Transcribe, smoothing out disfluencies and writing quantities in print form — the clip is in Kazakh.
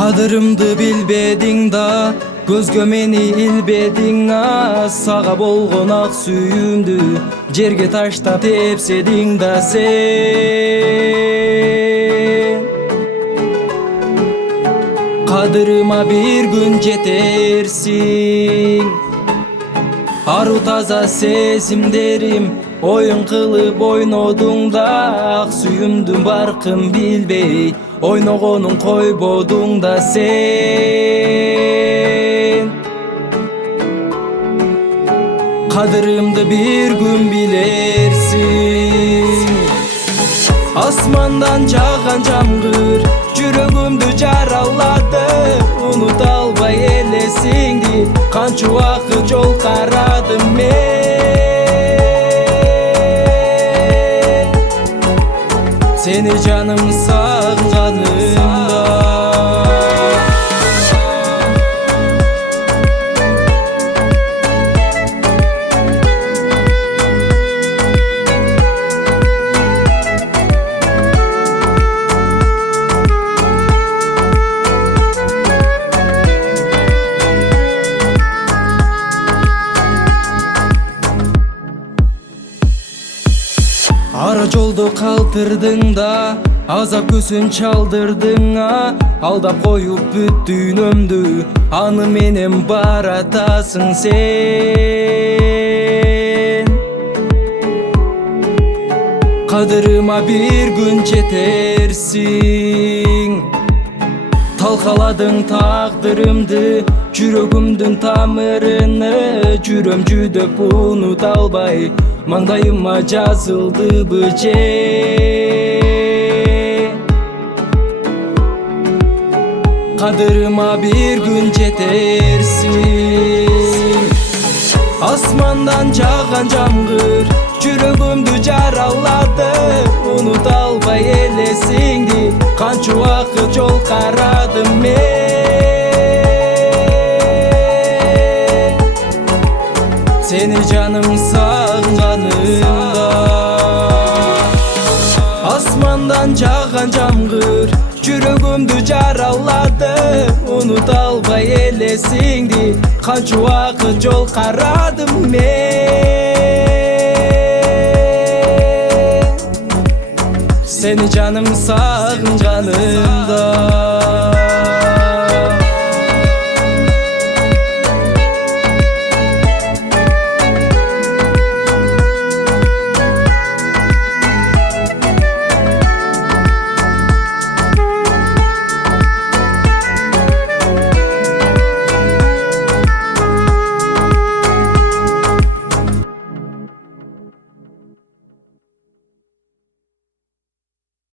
Kadırımdı bilbedin da, gözgö meni ilbedin a. Sağa bolgon ak sүйүмдү жерге таштап тепседиң да сен. Kadırıma bir gün jeтерсиң, ару таза сезимдерим oyun кылып ойнодуң да. Ак сүйүмдүн баркын билбей ойногонун койбодуң да sen. Kadırımdı bir gün bilersin. Asmandan жааган жамгыр жүрөгүмдү жаралады. Унута албай элесиңди, канча убакыт жол карадым мен. Seni canım sağganımda. Ара жолду калтырдың да, азап көсүн чалдырдың а. Алдап коюп бүт дүйнөмдү, аны менен баратасың сен. Kadırıma bir gün jeтерсиң. Талкаладың тагдырымды, жүрөгүмдүн тамырыны. Жүрөм жүдөп унута албай, маңдайыма жазылды быже. Kadırıma bir gün jeтерсиң. Asmandan жааган жамгыр жүрөгүмдү жаралады. Унута албай элесиңди, канча убакыт жол карадым мен. Seni canım sağganımda. Asmandan жааган жамгыр жүрөгүмдү жаралады. Унута албай элесиңди, канча убакыт жол карадым мен. Seni canım sağganımda.